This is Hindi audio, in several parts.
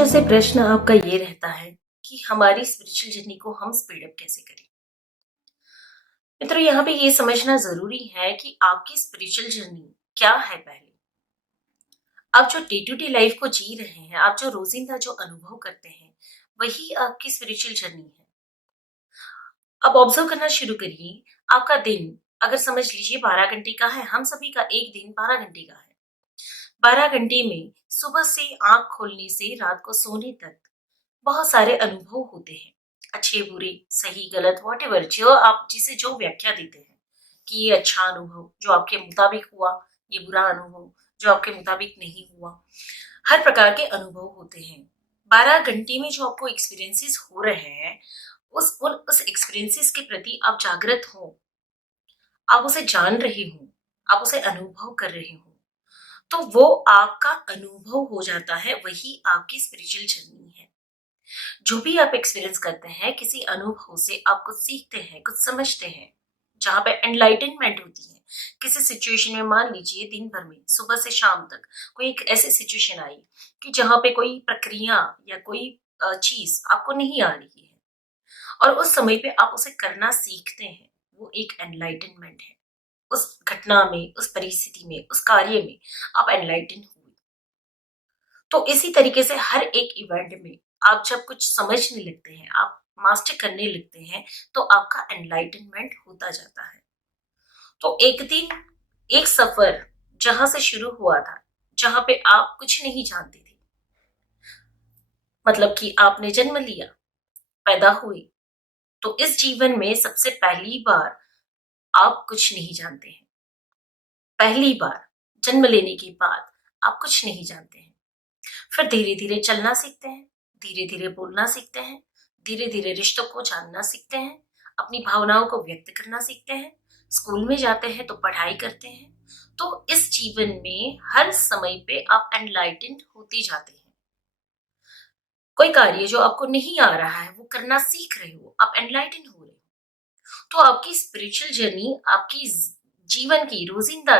हमेशा से प्रश्न आपका ये रहता है कि हमारी स्पिरिचुअल जर्नी को हम स्पीड अप कैसे करें। मित्रों, यहाँ पे ये समझना जरूरी है कि आपकी स्पिरिचुअल जर्नी क्या है। पहले आप जो डे टू डे लाइफ को जी रहे हैं, आप जो रोजिंदा जो अनुभव करते हैं, वही आपकी स्पिरिचुअल जर्नी है। अब ऑब्जर्व करना शुरू करिए। आपका दिन अगर समझ लीजिए 12 घंटे का है, हम सभी का एक दिन 12 घंटे का है। 12 घंटे में सुबह से आंख खोलने से रात को सोने तक बहुत सारे अनुभव होते हैं। अच्छे बुरे सही गलत वॉट एवर, जो आप जिसे जो व्याख्या देते हैं कि ये अच्छा अनुभव जो आपके मुताबिक हुआ, ये बुरा अनुभव जो आपके मुताबिक नहीं हुआ। हर प्रकार के अनुभव होते हैं। 12 घंटे में जो आपको एक्सपीरियंसेस हो रहे हैं, उस एक्सपीरियंसेस के प्रति आप जागृत हो, आप उसे जान रहे हो, आप उसे अनुभव कर रहे हो, तो वो आपका अनुभव हो जाता है। वही आपकी स्पिरिचुअल जर्नी है। जो भी आप एक्सपीरियंस करते हैं, किसी अनुभव से आप कुछ सीखते हैं, कुछ समझते हैं, जहां पे एनलाइटनमेंट होती है। किसी सिचुएशन में मान लीजिए दिन भर में सुबह से शाम तक कोई एक ऐसी सिचुएशन आई कि जहां पे कोई प्रक्रिया या कोई चीज आपको नहीं आ रही है, और उस समय पे आप उसे करना सीखते हैं, वो एक एनलाइटनमेंट है। उस घटना में, उस परिस्थिति में, उस कार्य में आप एनलाइटन हुए। तो इसी तरीके से हर एक इवेंट में आप जब कुछ समझने लगते हैं, आप मास्टर करने लगते हैं, तो आपका एनलाइटनमेंट होता जाता है। तो एक दिन एक सफर जहां से शुरू हुआ था, जहां पे आप कुछ नहीं जानते थे, मतलब कि आपने जन्म लिया, पैदा हुए, तो इस जीवन में सबसे पहली बार आप कुछ नहीं जानते हैं। पहली बार जन्म लेने के बाद आप कुछ नहीं जानते हैं। फिर धीरे धीरे चलना सीखते हैं, धीरे धीरे बोलना सीखते हैं, धीरे धीरे रिश्तों को जानना सीखते हैं, अपनी भावनाओं को व्यक्त करना सीखते हैं। स्कूल में जाते हैं तो पढ़ाई करते हैं। तो इस जीवन में हर समय पे आप एनलाइटेंड होते जाते हैं। कोई कार्य जो आपको नहीं आ रहा है, वो करना सीख रहे हो, आप एनलाइटेंड हो रहे हो। तो आपकी स्पिरिचुअल जर्नी, आपकी जीवन की रोजिंदा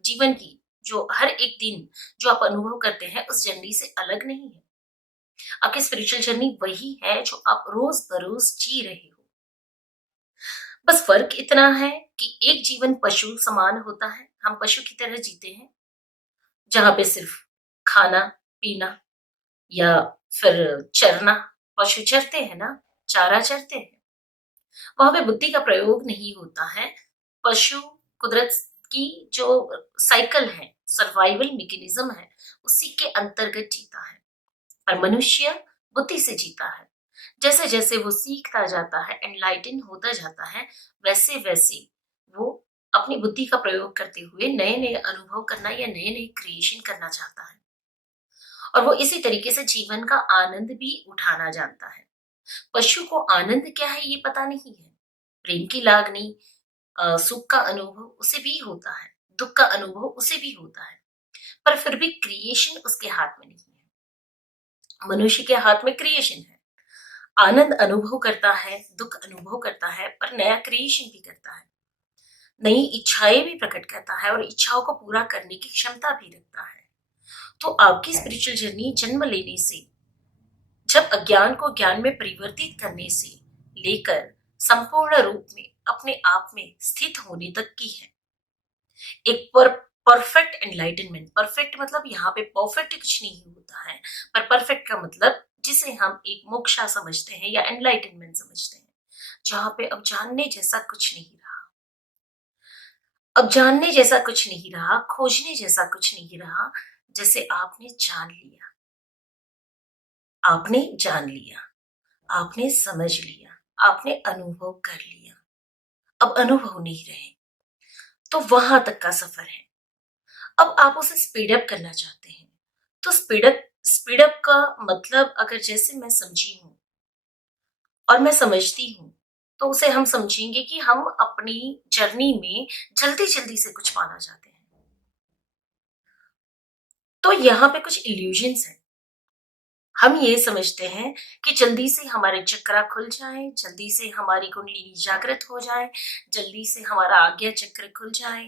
जीवन की जो हर एक दिन जो आप अनुभव करते हैं, उस जर्नी से अलग नहीं है। आपकी स्पिरिचुअल जर्नी वही है जो आप रोज बरोज जी रहे हो। बस फर्क इतना है कि एक जीवन पशु समान होता है, हम पशु की तरह जीते हैं, जहां पे सिर्फ खाना पीना या फिर चरना, पशु चरते हैं ना, चारा चरते हैं, वहां पे बुद्धि का प्रयोग नहीं होता है। पशु कुदरत की जो साइकिल है, सर्वाइवल मैकेनिज्म है, उसी के अंतर्गत जीता है। पर मनुष्य बुद्धि से जीता है। जैसे जैसे वो सीखता जाता है, एनलाइटन होता जाता है, वैसे वैसे वो अपनी बुद्धि का प्रयोग करते हुए नए नए अनुभव करना या नए नए क्रिएशन करना चाहता है। और वो इसी तरीके से जीवन का आनंद भी उठाना जानता है। पशु को आनंद क्या है ये पता नहीं है। प्रेम की लागनी, सुख का अनुभव उसे भी होता है, दुख का अनुभव उसे भी होता है, पर फिर भी क्रिएशन उसके हाथ में नहीं है। मनुष्य के हाथ में क्रिएशन है। आनंद अनुभव करता है, दुख अनुभव करता है, पर नया क्रिएशन भी करता है, नई इच्छाएं भी प्रकट करता है, और इच्छाओं को पूरा करने की क्षमता भी रखता है। तो आपकी स्पिरिचुअल जर्नी जन्म लेने से, जब अज्ञान को ज्ञान में परिवर्तित करने से लेकर संपूर्ण रूप में अपने आप में स्थित होने तक की है। एक परफेक्ट एनलाइटनमेंट। परफेक्ट मतलब यहाँ पे परफेक्ट कुछ नहीं होता है, पर परफेक्ट का मतलब जिसे हम एक मोक्षा समझते हैं या एनलाइटनमेंट समझते हैं, जहां पे अब जानने जैसा कुछ नहीं रहा। अब जानने जैसा कुछ नहीं रहा, खोजने जैसा कुछ नहीं रहा। जैसे आपने जान लिया, आपने जान लिया, आपने समझ लिया, आपने अनुभव कर लिया। अब अनुभव नहीं रहे, तो वहां तक का सफर है। अब आप उसे स्पीड अप करना चाहते हैं, तो स्पीड अप का मतलब अगर जैसे मैं समझी हूं और मैं समझती हूँ, तो उसे हम समझेंगे कि हम अपनी जर्नी में जल्दी जल्दी से कुछ पाना चाहते हैं। तो यहाँ पे कुछ इल्यूजन्स हैं। हम ये समझते हैं कि जल्दी से हमारे चक्रा खुल जाए, जल्दी से हमारी कुंडली जागृत हो जाए, जल्दी से हमारा आज्ञा चक्र खुल जाए,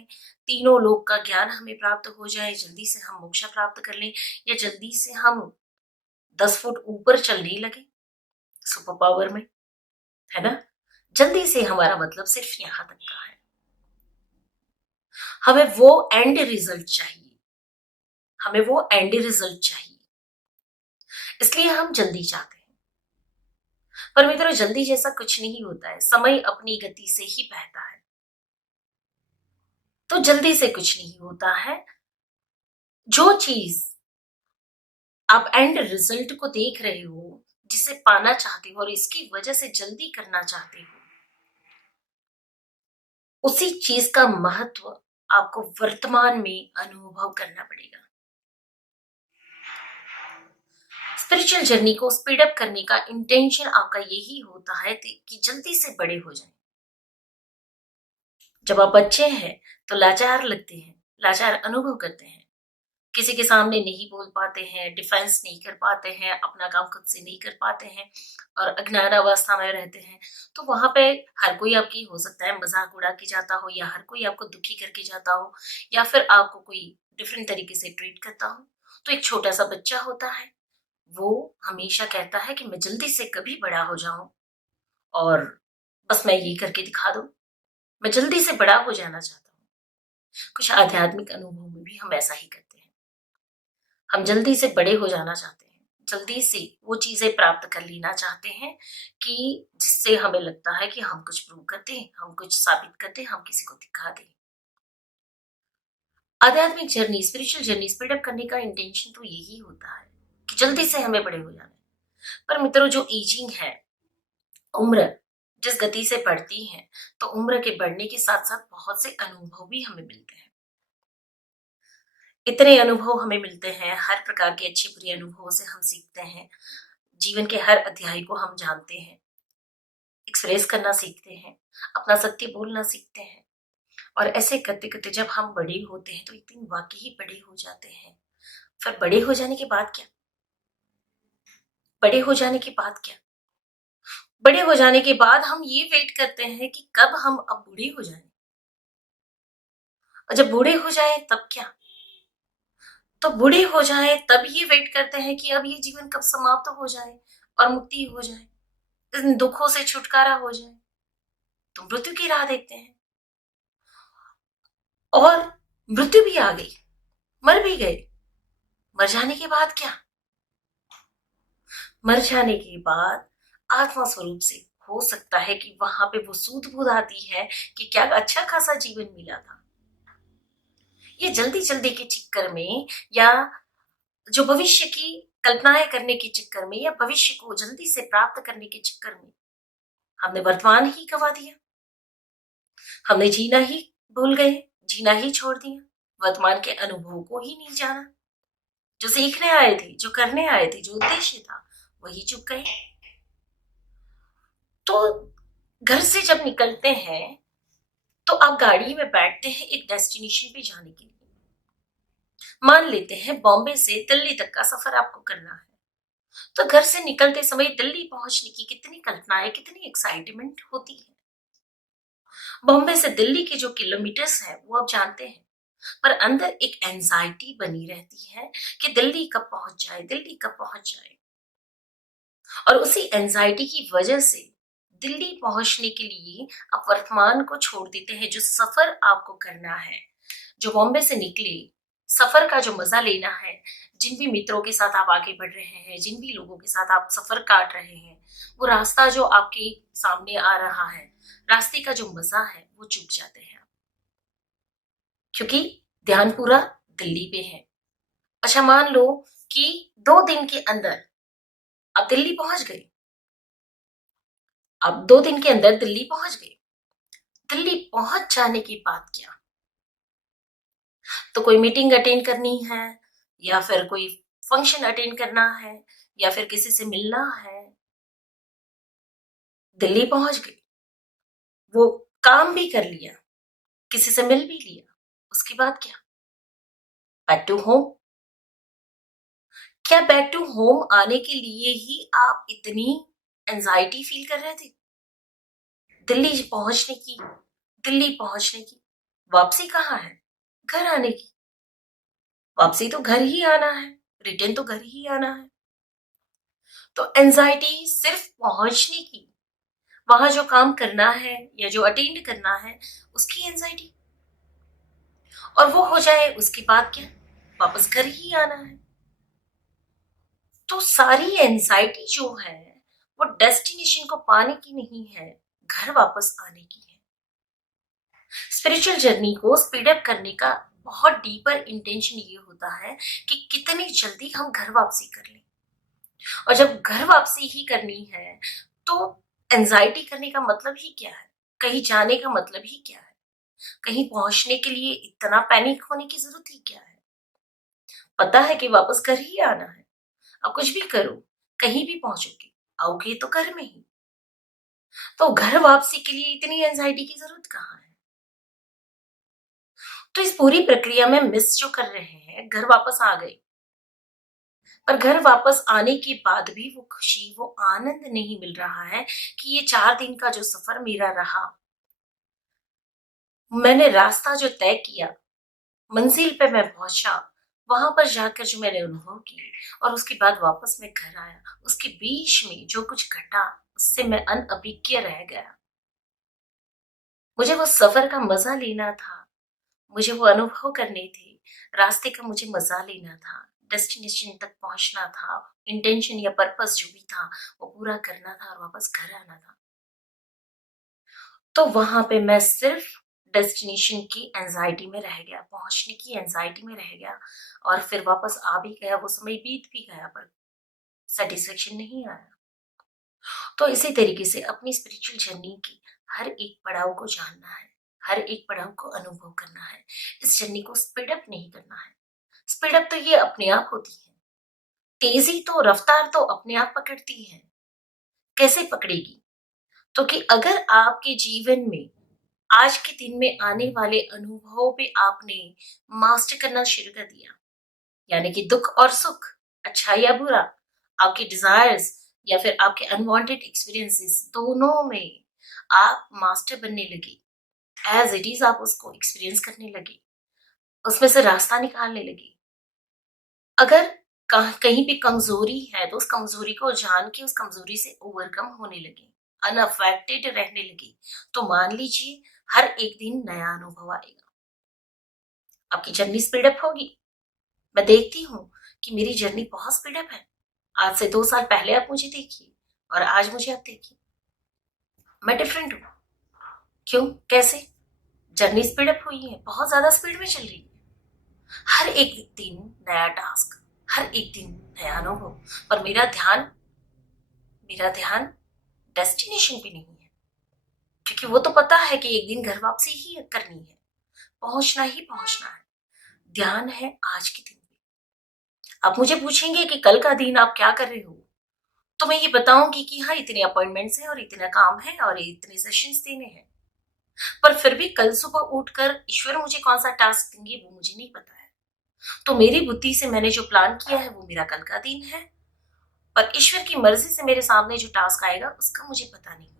तीनों लोक का ज्ञान हमें प्राप्त हो जाए, जल्दी से हम मोक्ष प्राप्त कर लें, या जल्दी से हम 10 फुट ऊपर चलने लगे सुपर पावर में, है ना। जल्दी से हमारा मतलब सिर्फ यहां तक का है। हमें वो एंड रिजल्ट चाहिए, हमें वो एंड रिजल्ट चाहिए, इसलिए हम जल्दी चाहते हैं। पर मित्रों, जल्दी जैसा कुछ नहीं होता है, समय अपनी गति से ही बहता है। तो जल्दी से कुछ नहीं होता है। जो चीज आप एंड रिजल्ट को देख रहे हो, जिसे पाना चाहते हो और इसकी वजह से जल्दी करना चाहते हो, उसी चीज का महत्व आपको वर्तमान में अनुभव करना पड़ेगा। स्पिरिचुअल जर्नी को स्पीड अप करने का इंटेंशन आपका यही होता है कि जल्दी से बड़े हो जाएं। जब आप बच्चे हैं तो लाचार लगते हैं, लाचार अनुभव करते हैं, किसी के सामने नहीं बोल पाते हैं, डिफेंस नहीं कर पाते हैं, अपना काम खुद से नहीं कर पाते हैं और अज्ञान अवस्था में रहते हैं। तो वहां पे हर कोई आपकी हो सकता है मजाक उड़ा के जाता हो, या हर कोई आपको दुखी करके जाता हो, या फिर आपको कोई डिफरेंट तरीके से ट्रीट करता हो। तो एक छोटा सा बच्चा होता है, वो हमेशा कहता है कि मैं जल्दी से कभी बड़ा हो जाऊं और बस मैं ये करके दिखा दूं, मैं जल्दी से बड़ा हो जाना चाहता हूँ। कुछ आध्यात्मिक अनुभव में भी हम ऐसा ही करते हैं, हम जल्दी से बड़े हो जाना चाहते हैं, जल्दी से वो चीजें प्राप्त कर लेना चाहते हैं कि जिससे हमें लगता है कि हम कुछ प्रूव करते हैं, हम कुछ साबित करते हैं, हम किसी को दिखा दें। आध्यात्मिक journey, spiritual journey speed up करने का इंटेंशन तो यही होता है कि जल्दी से हमें बड़े हो जाना है। पर मित्रों, जो एजिंग है, उम्र जिस गति से बढ़ती है, तो उम्र के बढ़ने के साथ साथ बहुत से अनुभव भी हमें मिलते हैं। इतने अनुभव हमें मिलते हैं, हर प्रकार के अच्छे बुरे अनुभवों से हम सीखते हैं, जीवन के हर अध्याय को हम जानते हैं, एक्सप्रेस करना सीखते हैं, अपना सत्य बोलना सीखते हैं। और ऐसे करते करते जब हम बड़े होते हैं तो एक दिन वाकई ही बड़े हो जाते हैं। फिर बड़े हो जाने के बाद क्या? बड़े हो जाने के बाद क्या? बड़े हो जाने के बाद हम ये वेट करते हैं कि कब हम अब बूढ़े हो जाएं, और जब बूढ़े हो जाए तब क्या? तो बूढ़े हो जाए तब ये वेट करते हैं कि अब ये जीवन कब समाप्त हो जाए और मुक्ति हो जाए, इन दुखों से छुटकारा हो जाए। तो मृत्यु की राह देखते हैं, और मृत्यु भी आ गई, मर भी गए। मर जाने के बाद क्या? मर जाने के बाद आत्मा स्वरूप से हो सकता है कि वहां पे वो सूध बूध आती है कि क्या अच्छा खासा जीवन मिला था। ये जल्दी जल्दी के चक्कर में, या जो भविष्य की कल्पनाएं करने के चक्कर में, या भविष्य को जल्दी से प्राप्त करने के चक्कर में हमने वर्तमान ही गवा दिया, हमने जीना ही भूल गए, जीना ही छोड़ दिया, वर्तमान के अनुभव को ही नहीं जाना। जो सीखने आए थे, जो करने आए थे, जो उद्देश्य था, वही चुक गए। तो घर से जब निकलते हैं तो आप गाड़ी में बैठते हैं एक डेस्टिनेशन पे जाने के लिए। मान लेते हैं बॉम्बे से दिल्ली तक का सफर आपको करना है, तो घर से निकलते समय दिल्ली पहुंचने की कितनी कल्पनाएं, कितनी एक्साइटमेंट होती है। बॉम्बे से दिल्ली के जो किलोमीटर्स हैं वो आप जानते हैं, पर अंदर एक एंजाइटी बनी रहती है कि दिल्ली कब पहुंच जाए, दिल्ली कब पहुंच जाए। और उसी एंजाइटी की वजह से दिल्ली पहुंचने के लिए आप वर्तमान को छोड़ देते हैं। जो सफर आपको करना है, जो बॉम्बे से निकले सफर का जो मजा लेना है, जिन भी मित्रों के साथ आप आगे बढ़ रहे हैं, जिन भी लोगों के साथ आप सफर काट रहे हैं, वो रास्ता जो आपके सामने आ रहा है, रास्ते का जो मजा है वो चूक जाते हैं, क्योंकि ध्यान पूरा दिल्ली पे है। अच्छा, मान लो कि 2 दिन के अंदर आप दिल्ली पहुंच गए, आप 2 दिन के अंदर दिल्ली पहुंच गए। दिल्ली पहुंच जाने के बाद क्या? तो कोई मीटिंग अटेंड करनी है, या फिर कोई फंक्शन अटेंड करना है, या फिर किसी से मिलना है। दिल्ली पहुंच गए, वो काम भी कर लिया, किसी से मिल भी लिया, उसके बाद क्या? Back to home. क्या बैक टू होम आने के लिए ही आप इतनी एंजाइटी फील कर रहे थे? दिल्ली पहुंचने की, दिल्ली पहुंचने की वापसी कहाँ है? घर आने की। वापसी तो घर ही आना है, रिटर्न तो घर ही आना है। तो एंजाइटी सिर्फ पहुंचने की, वहां जो काम करना है या जो अटेंड करना है उसकी एंजाइटी, और वो हो जाए उसके बाद क्या, वापस घर ही आना है। तो सारी एंजाइटी जो है वो डेस्टिनेशन को पाने की नहीं है, घर वापस आने की है। स्पिरिचुअल जर्नी को स्पीड अप करने का बहुत डीपर इंटेंशन ये होता है कि कितनी जल्दी हम घर वापसी कर लें। और जब घर वापसी ही करनी है तो एंजाइटी करने का मतलब ही क्या है, कहीं जाने का मतलब ही क्या है, कहीं पहुंचने के लिए इतना पैनिक होने की जरूरत ही क्या है। पता है कि वापस घर ही आना है, अब कुछ भी करो कहीं भी पहुंचोगे, आओगे तो घर में ही। तो घर वापसी के लिए इतनी एंजाइटी की जरूरत कहाँ है। तो इस पूरी प्रक्रिया में मिस जो कर रहे हैं, घर वापस आ गए पर घर वापस आने के बाद भी वो खुशी, वो आनंद नहीं मिल रहा है कि ये 4 दिन का जो सफर मेरा रहा, मैंने रास्ता जो तय किया, मंजिल पे मैं पहुंचा, वहां पर जाकर जो मैंने अनुभव किए और उसके बाद वापस मैं घर आया, उसके बीच में जो कुछ घटा उससे मैं अनअभिज्ञ रह गया। मुझे वो सफर का मजा लेना था, मुझे वो अनुभव करने थे, रास्ते का मुझे मजा लेना था, डेस्टिनेशन तक पहुंचना था, इंटेंशन या पर्पस जो भी था वो पूरा करना था और वापस घर आना था। तो वहां पे मैं सिर्फ डेस्टिनेशन की एंजाइटी में रह गया, पहुंचने की एंजाइटी में रह गया, और फिर वापस आ भी गया, वो समय बीत भी गया पर सेटिस्फेक्शन नहीं आया। तो इसी तरीके से अपनी स्पिरिचुअल जर्नी की हर एक पड़ाव को जानना है, हर एक पड़ाव को अनुभव करना है। इस जर्नी को स्पीड अप नहीं करना है। स्पीड अप तो ये अपने आप होती है, तेजी तो, रफ्तार तो अपने आप पकड़ती है। कैसे पकड़ेगी? तो कि अगर आपके जीवन में आज के दिन में आने वाले अनुभवों पे आपने मास्टर करना शुरू कर दिया, यानी कि दुख और सुख, अच्छा या बुरा, आपके डिजायर्स या फिर आपके अनवांटेड एक्सपीरियंसेस, दोनों में आप मास्टर बनने लगे, एज इट इज आप उसको एक्सपीरियंस करने लगे, उसमें से रास्ता निकालने लगे। अगर कहीं भी कमजोरी है तो उस कमजोरी को जान के उस कमजोरी से ओवरकम होने लगे, अनअफेक्टेड रहने लगे, तो मान लीजिए हर एक दिन नया अनुभव आएगा, आपकी जर्नी स्पीडअप होगी। मैं देखती हूँ कि मेरी जर्नी बहुत स्पीडअप है। आज से 2 साल पहले आप मुझे देखिए और आज मुझे आप देखिए, मैं डिफरेंट हूँ। क्यों, कैसे? जर्नी स्पीडअप हुई है, बहुत ज्यादा स्पीड में चल रही है। हर एक दिन नया टास्क, हर एक दिन नया अनुभव, पर मेरा ध्यान डेस्टिनेशन पे नहीं है, क्योंकि वो तो पता है कि एक दिन घर वापसी ही करनी है, पहुंचना ही पहुंचना है। ध्यान है आज के दिन पे। आप मुझे पूछेंगे कि कल का दिन आप क्या कर रहे हो, तो मैं ये बताऊंगी कि हाँ, इतने अपॉइंटमेंट्स हैं और इतना काम है और इतने सेशंस देने हैं। पर फिर भी कल सुबह उठकर ईश्वर मुझे कौन सा टास्क देंगे वो मुझे नहीं पता है। तो मेरी बुद्धि से मैंने जो प्लान किया है वो मेरा कल का दिन है, पर ईश्वर की मर्जी से मेरे सामने जो टास्क आएगा उसका मुझे पता नहीं है।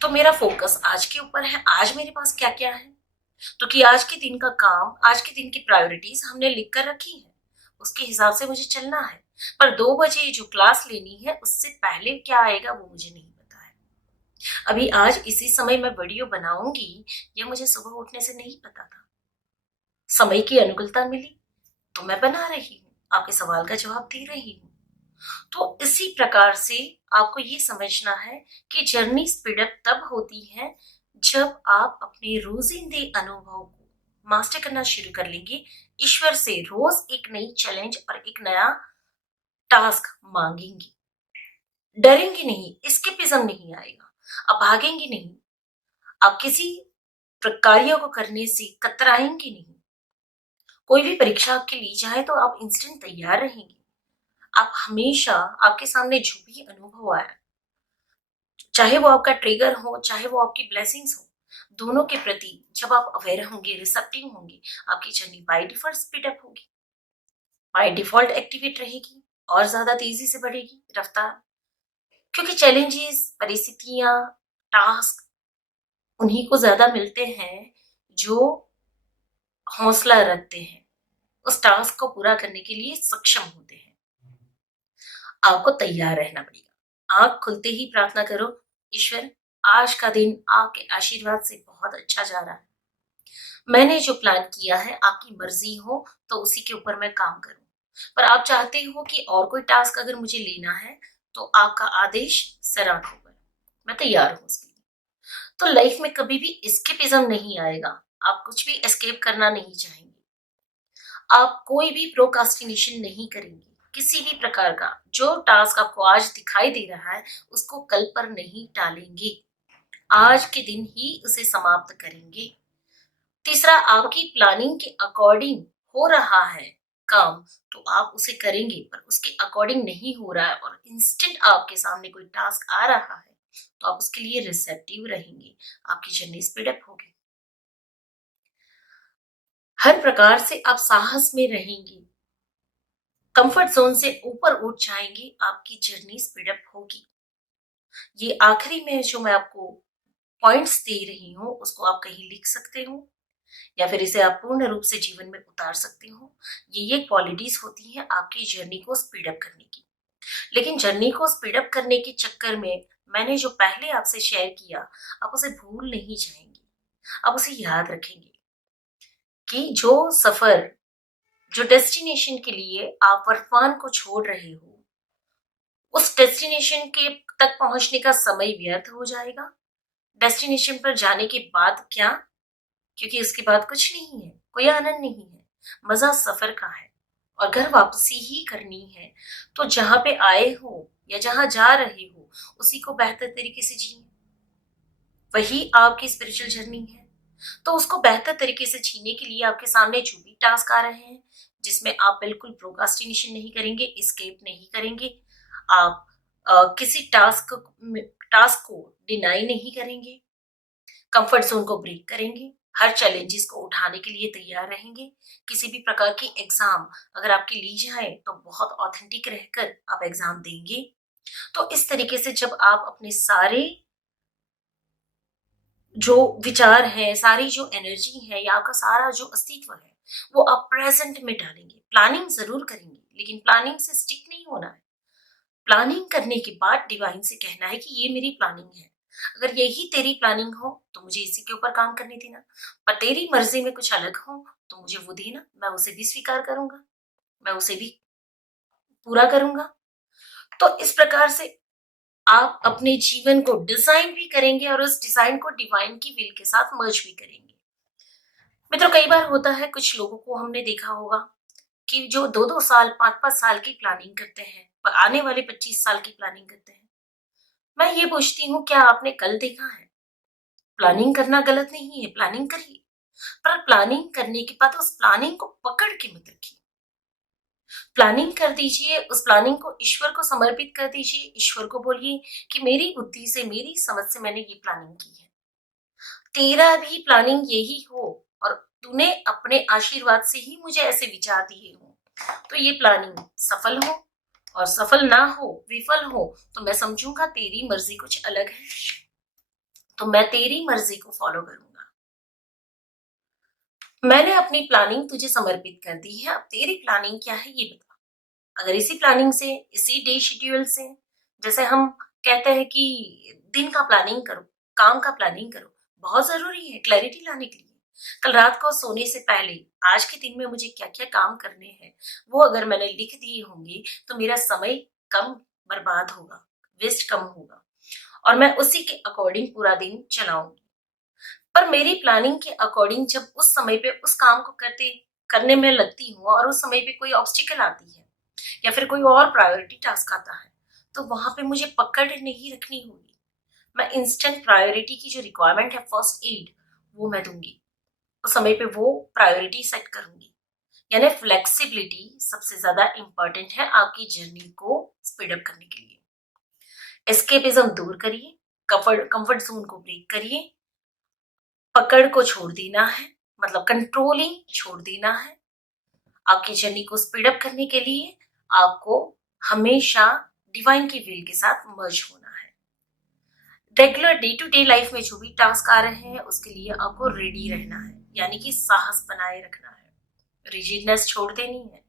तो मेरा फोकस आज के ऊपर है, आज मेरे पास क्या क्या है। तो कि आज के दिन का काम, आज के दिन की प्रायोरिटीज हमने लिख कर रखी है, उसके हिसाब से मुझे चलना है। पर 2 बजे जो क्लास लेनी है उससे पहले क्या आएगा वो मुझे नहीं पता है। अभी आज इसी समय मैं वीडियो बनाऊंगी, यह मुझे सुबह उठने से नहीं पता था। समय की अनुकूलता मिली तो मैं बना रही हूँ, आपके सवाल का जवाब दे रही हूँ। तो इसी प्रकार से आपको ये समझना है कि जर्नी स्पीडअप तब होती है जब आप अपने रोजिंदे अनुभव को मास्टर करना शुरू कर लेंगे, ईश्वर से रोज एक नई चैलेंज और एक नया टास्क मांगेंगे। डरेंगे नहीं, एस्केपिज्म नहीं आएगा, आप भागेंगे नहीं, आप किसी कार्य को करने से कतराएंगे नहीं। कोई भी परीक्षा आपके ली जाए तो आप इंस्टेंट तैयार रहेंगे। आप हमेशा, आपके सामने जो भी अनुभव आया, चाहे वो आपका ट्रिगर हो चाहे वो आपकी ब्लेसिंग्स हो, दोनों के प्रति जब आप अवेयर होंगे, रिसेप्टिव होंगे, आपकी journey by default speed up होगी, बाय डिफॉल्ट एक्टिवेट रहेगी और ज्यादा तेजी से बढ़ेगी रफ्तार। क्योंकि चैलेंजेस, परिस्थितियां, टास्क उन्हीं को ज्यादा मिलते हैं जो हौसला रखते हैं, उस टास्क को पूरा करने के लिए सक्षम होते हैं। आपको तैयार रहना पड़ेगा। आंख खुलते ही प्रार्थना करो, ईश्वर आज का दिन आपके आशीर्वाद से बहुत अच्छा जा रहा है। मैंने जो प्लान किया है आपकी मर्जी हो तो उसी के ऊपर मैं काम करूं। पर आप चाहते हो कि और कोई टास्क अगर मुझे लेना है तो आपका आदेश सराहनीय होगा। मैं तैयार हूं उसके लिए। तो लाइफ में कभी भी एस्केपिज्म नहीं आएगा। आप कुछ भी एस्केप करना नहीं चाहेंगे। आप कोई भी प्रोकास्टिनेशन नहीं करेंगे। किसी भी प्रकार का जो टास्क आपको आज दिखाई दे रहा है उसको कल पर नहीं टालेंगे। आज के दिन ही उसे समाप्त करेंगे। तीसरा, आपकी प्लानिंग के अकॉर्डिंग हो रहा है काम तो आप उसे करेंगे, पर उसके अकॉर्डिंग नहीं हो रहा है और इंस्टेंट आपके सामने कोई टास्क आ रहा है तो आप उसके लिए रिसेप्टिव रहेंगे। आपकी जर्नी स्पीड अप होगी। हर प्रकार से आप साहस में रहेंगे। कंफर्ट जोन से ऊपर उठ जाएंगे। आपकी जर्नी स्पीड अप होगी। ये आखिरी में जो मैं आपको पॉइंट्स दे रही हूँ उसको आप कहीं लिख सकते हो या फिर इसे आप पूर्ण रूप से जीवन में उतार सकते हो। ये क्वालिटीज होती हैं आपकी जर्नी को स्पीड अप करने की। लेकिन जर्नी को स्पीड अप करने के चक्कर में मैंने जो पहले आपसे शेयर किया आप उसे भूल नहीं जाएंगे। आप उसे याद रखेंगे कि जो डेस्टिनेशन के लिए आप वर्तमान को छोड़ रहे हो उस डेस्टिनेशन के तक पहुंचने का समय व्यर्थ हो जाएगा। डेस्टिनेशन पर जाने के बाद क्या, क्योंकि उसके बाद कुछ नहीं है, कोई आनंद नहीं है। मजा सफर का है और घर वापसी ही करनी है। तो जहां पे आए हो या जहां जा रहे हो उसी को बेहतर तरीके से जिए। वही आपकी स्पिरिचुअल जर्नी है। तो उसको बेहतर तरीके से जीने के लिए आपके सामने जो भी टास्क आ रहे हैं जिसमें आप बिल्कुल प्रोकास्टिनेशन नहीं करेंगे, एस्केप नहीं करेंगे, आप किसी टास्क को डिनाई नहीं करेंगे, कंफर्ट जोन को ब्रेक करेंगे, हर चैलेंजेस को उठाने के लिए तैयार रहेंगे। किसी भी प्रकार की एग्जाम अगर आपकी ली जाए तो बहुत ऑथेंटिक रहकर आप एग्जाम देंगे। तो इस तरीके से जब आप अपने सारे जो विचार है, सारी जो एनर्जी है या आपका सारा जो अस्तित्व है वो आप प्रेजेंट में डालेंगे। प्लानिंग जरूर करेंगे लेकिन प्लानिंग से स्टिक नहीं होना है। प्लानिंग करने के बाद डिवाइन से कहना है कि ये मेरी प्लानिंग है। अगर यही तेरी प्लानिंग हो तो मुझे इसी के ऊपर काम करने देना। पर तेरी मर्जी में कुछ अलग हो तो मुझे वो देना। मैं उसे भी स्वीकार करूंगा, मैं उसे भी पूरा करूंगा। तो इस प्रकार से आप अपने जीवन को डिजाइन भी करेंगे और उस डिजाइन को डिवाइन की विल के साथ मर्ज भी करेंगे। मित्रों, कई बार होता है कुछ लोगों को हमने देखा होगा कि जो 2-2 साल 5-5 साल की प्लानिंग करते हैं पर आने वाले 25 साल की प्लानिंग करते हैं। मैं ये पूछती हूँ, क्या आपने कल देखा है? प्लानिंग करना गलत नहीं है, प्लानिंग करिए, पर प्लानिंग करने के बाद उस प्लानिंग को पकड़ के मत रखिए। प्लानिंग कर दीजिए, उस प्लानिंग को ईश्वर को समर्पित कर दीजिए। ईश्वर को बोलिए कि मेरी बुद्धि से, मेरी समझ से मैंने ये प्लानिंग की है, तेरा भी प्लानिंग यही हो और तूने अपने आशीर्वाद से ही मुझे ऐसे विचार दिए हो तो ये प्लानिंग सफल हो, और सफल ना हो, विफल हो तो मैं समझूंगा तेरी मर्जी कुछ अलग है, तो मैं तेरी मर्जी को फॉलो करूंगा। मैंने अपनी प्लानिंग तुझे समर्पित कर दी है, अब तेरी प्लानिंग क्या है ये बता। अगर इसी प्लानिंग से, इसी डे शेड्यूल से, जैसे हम कहते हैं कि दिन का प्लानिंग करो, काम का प्लानिंग करो, बहुत जरूरी है क्लैरिटी लाने के लिए। कल रात को सोने से पहले आज के दिन में मुझे क्या क्या काम करने हैं वो अगर मैंने लिख दिए होंगे तो मेरा समय कम बर्बाद होगा, वेस्ट कम होगा और मैं उसी के अकॉर्डिंग पूरा दिन चलाऊंगी। पर मेरी प्लानिंग के अकॉर्डिंग जब उस समय पे उस काम को करने में लगती हूँ और उस समय पे कोई ऑब्स्टिकल आती है या फिर कोई और प्रायोरिटी टास्क आता है तो वहां पे मुझे पकड़ नहीं रखनी होगी। मैं इंस्टेंट प्रायोरिटी की जो रिक्वायरमेंट है, फर्स्ट एड, वो मैं दूंगी। उस समय पे वो प्रायोरिटी सेट करूंगी। यानी फ्लेक्सिबिलिटी सबसे ज्यादा इंपॉर्टेंट है आपकी जर्नी को स्पीड अप करने के लिए। एस्केपिज्म दूर करिए, कंफर्ट जोन को ब्रेक करिए, पकड़ को छोड़ देना है, मतलब कंट्रोलिंग छोड़ देना है। आपकी जर्नी को स्पीड अप करने के लिए आपको हमेशा डिवाइन की विल के साथ मर्ज होना है। Regular day to day life में जो भी टास्क आ रहे हैं उसके लिए आपको रेडी रहना है, यानी कि साहस बनाए रखना है, रिजिडनेस छोड़ देनी है।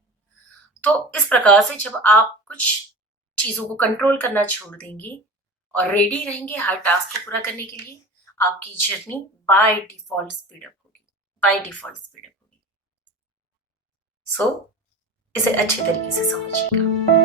तो इस प्रकार से जब आप कुछ चीजों को कंट्रोल करना छोड़ देंगे और रेडी रहेंगे हर टास्क को पूरा करने के लिए, आपकी journey by default speed up होगी, बाय डिफॉल्ट स्पीड अप होगी। सो इसे अच्छे तरीके से समझिएगा।